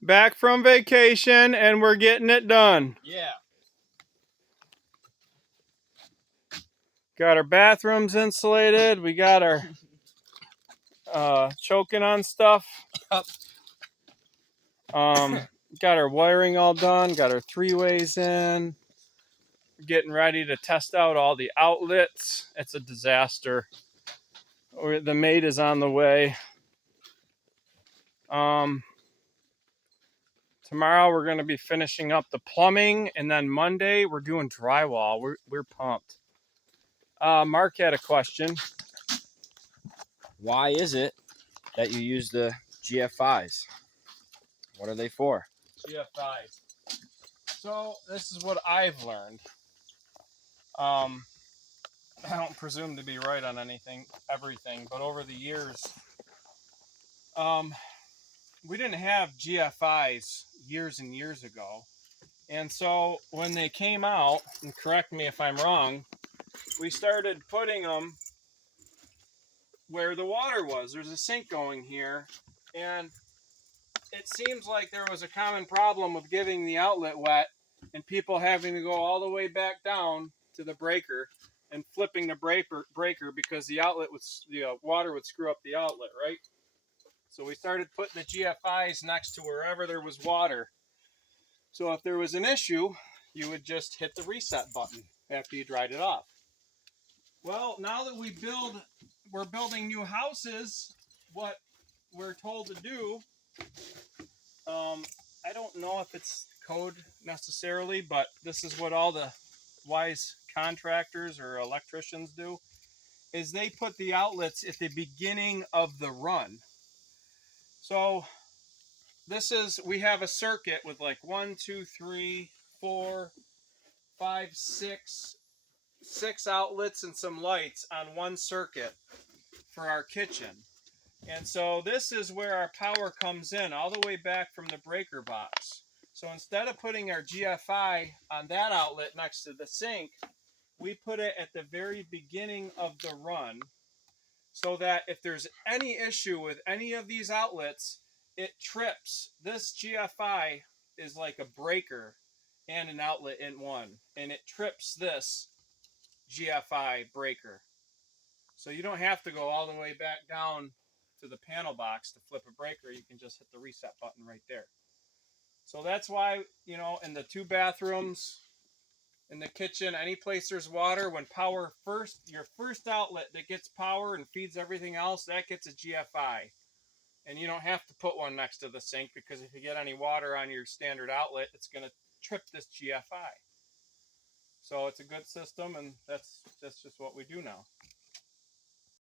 Back from vacation and we're getting it done. Yeah. Got our bathrooms insulated. We got our choking on stuff. Got our wiring all done. Got our 3-ways in. We're getting ready to test out all the outlets. It's a disaster. The mate is on the way. Tomorrow we're going to be finishing up the plumbing, and then Monday we're doing drywall. We're pumped. Mark had a question. Why is it that you use the GFIs? What are they for? GFIs. So this is what I've learned. I don't presume to be right on everything, but over the years, we didn't have GFIs years and years ago. And so when they came out, and correct me if I'm wrong, we started putting them where the water was. There's a sink going here, and it seems like there was a common problem with getting the outlet wet and people having to go all the way back down to the breaker and flipping the breaker because the water would screw up the outlet, right? So we started putting the GFIs next to wherever there was water. So if there was an issue, you would just hit the reset button after you dried it off. Well, now that we're building new houses, what we're told to do, I don't know if it's code necessarily, but this is what all the wise contractors or electricians do, is they put the outlets at the beginning of the run. So we have a circuit with like 1, 2, 3, 4, 5, 6 outlets and some lights on one circuit for our kitchen. And so this is where our power comes in, all the way back from the breaker box. So instead of putting our GFI on that outlet next to the sink, we put it at the very beginning of the run, so that if there's any issue with any of these outlets, it trips. This GFI is like a breaker and an outlet in one, and it trips this GFI breaker. So you don't have to go all the way back down to the panel box to flip a breaker. You can just hit the reset button right there. So that's why, in the 2 bathrooms, in the kitchen, any place there's water, when your first outlet that gets power and feeds everything else, that gets a GFI. And you don't have to put one next to the sink, because if you get any water on your standard outlet, it's going to trip this GFI. So it's a good system, and that's just what we do now.